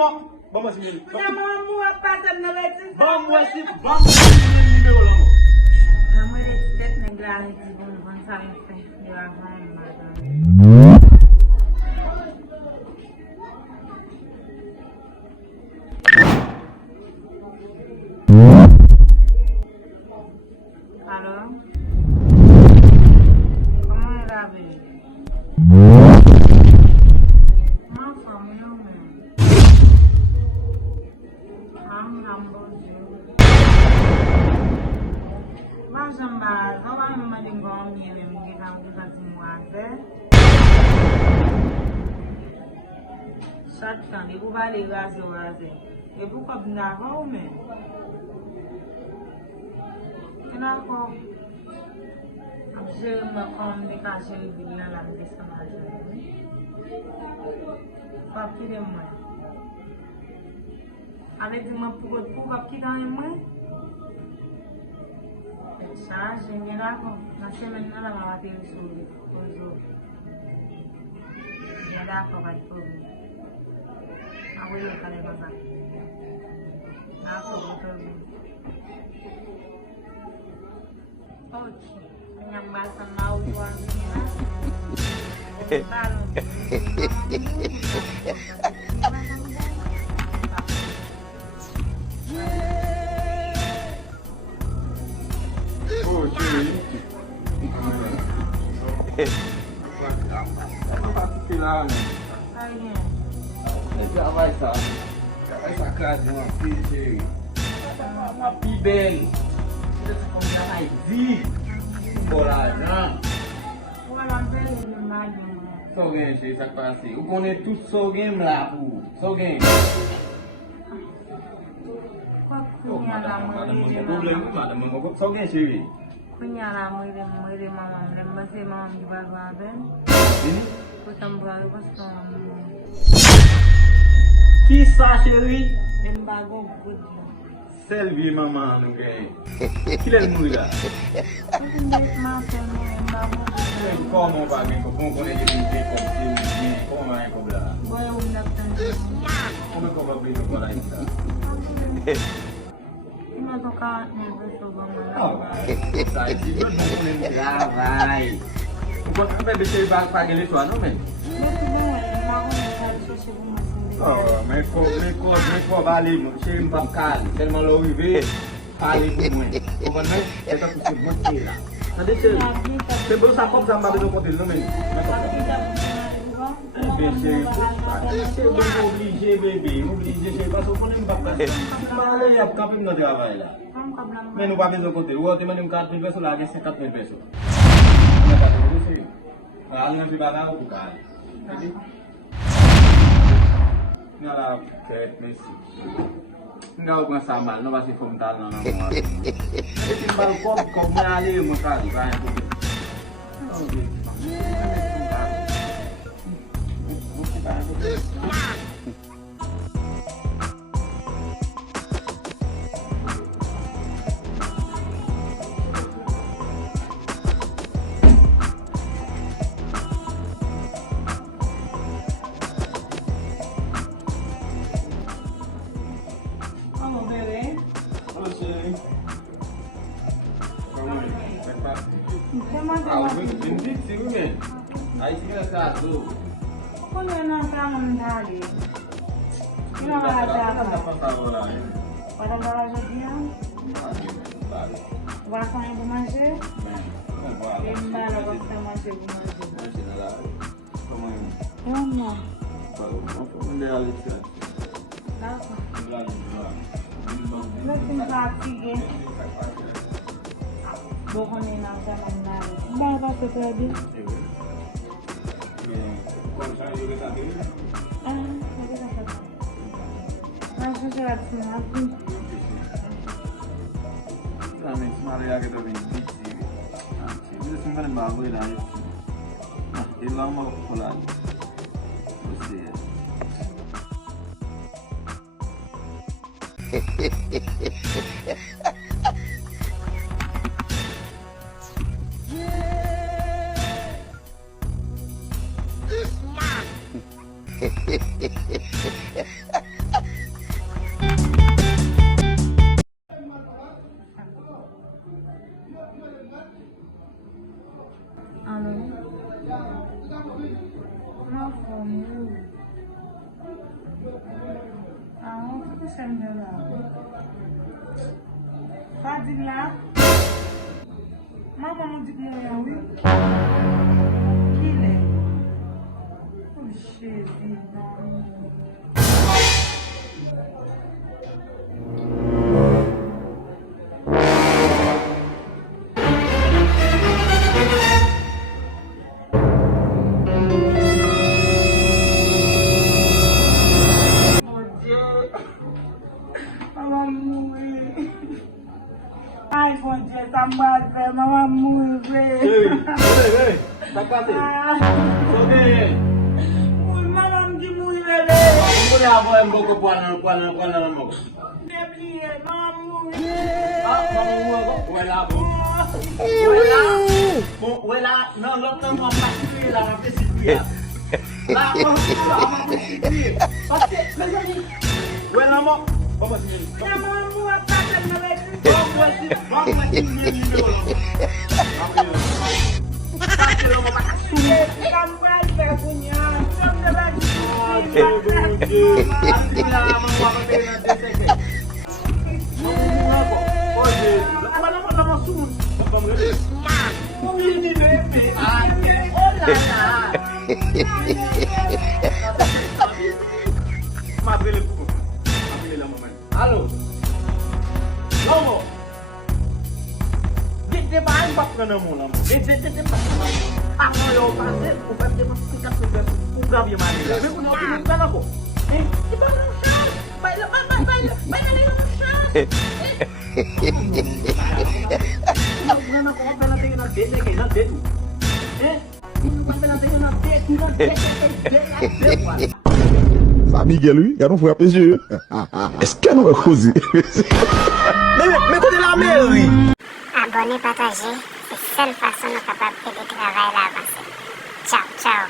Vamos a seguir. Vamos a pasar na vete. Vamos a seguir. Vamos a seguir. Vamos a estar na grande de vamos a ver de la fama. Alô? Como é a vida? Uma família, Majamba, zawa mama dingo miye mgira mgira zimwaze. Shatan, ibu bali gazo waze. Ibu kabna home. Kenapa? Abje makom ni kashe bila lambe samaje. Papi de moi. Avec du ma pour papi dans les mains. Ça, général, la semaine là, on va faire sur le réseau. Bien d'accord avec vous. Ah oui, le calé pas ça. D'accord, ok. Yang bahasa mau jualnya. Já vai sacar de uma filha, uma pibel, você come já vai vir, bolada. Só alguém chega essa classe, o boné tudo só alguém lá, só alguém. Só alguém chega. Kunyala mwiri mama mlembaze mama mjibaga kutambua basta Kisa chérie, embago good Selvi maman nous gagne. Qui est le mouilla? Comment on va bien qu'on connaît des idées comme si comment on va bien comme là. Comment on va bien comme là. Tocar nervoso Sai, se não vai. Enquanto vai deixar ele pagar ele só, não, velho? Mas for vale, cheio de bacana, se ele malou viver, vale muito. Como não, é para você manter lá. Tá deixando. Você bolou essa copa samba do conteúdo, não, velho? Você vai obliger bebê, obliger cheio passou por ele bacana. Mas ele ia ficar bem no dia vai lá. Menu pa peso kote, wo te menu 4,000 pesos lagi 50,000 pesos. Nah, tak dulu sih. Nah, dengan pribadi aku bukan. Jadi, ini adalah kayak Messi. Enggak bukan sambal, no masih frontal, no. Ini timbal kok nyali mo kali, kayak gitu. Oh, gitu. Aí fica casado. Quando eu não estava no Dali, eu não estava lá. Para lá já tinha. Vai sair do manjer? Ele não vai lá para manjer do manjer. Não. Let's investigate. Bukan ini nak menarik. Baik apa tadi? Tadi dapat. Masih surat semati. Kami semalam lagi tu binti. Ini sempat bawa lagi. Hilang mau pulang. Bersih. là. Fadila. Maman nous dit que moi, oui. Qui est? Oh, chérie, non. Ai, bom dia, tá mal, velho, mamãe muito, velho. Ei, tá quase. Sobe. Muito, mamãe de muito, velho. Mulai apa yang bawa kuala nama? Debi, mamãe. Ah, kamu apa? Kuala apa? Kuala, no, lo tengo más que la necesidad. La cosa ama que pasti, pasti. Kuala apa? Vamos sini. Mamãe muito, apa na velho. Vamos sini ni dulu. Halo. Lomo. Dia bahan bak na mo naman. Dia bak. Ako yo kasi ubat dia sikat sudah udah bi Manila. Pero kung pinuntan ako. Di ba ang shot? Baila lang ang shot. Wala na ko pala tingin na date kay na date. Pala tingin na date. Amiga lui, eu não fui a PG. Est-ce qu'elle não é cozy? Mais côté la mairie. Abonner, partager, c'est la seule façon de capable de travailler là-bas. Ciao, ciao.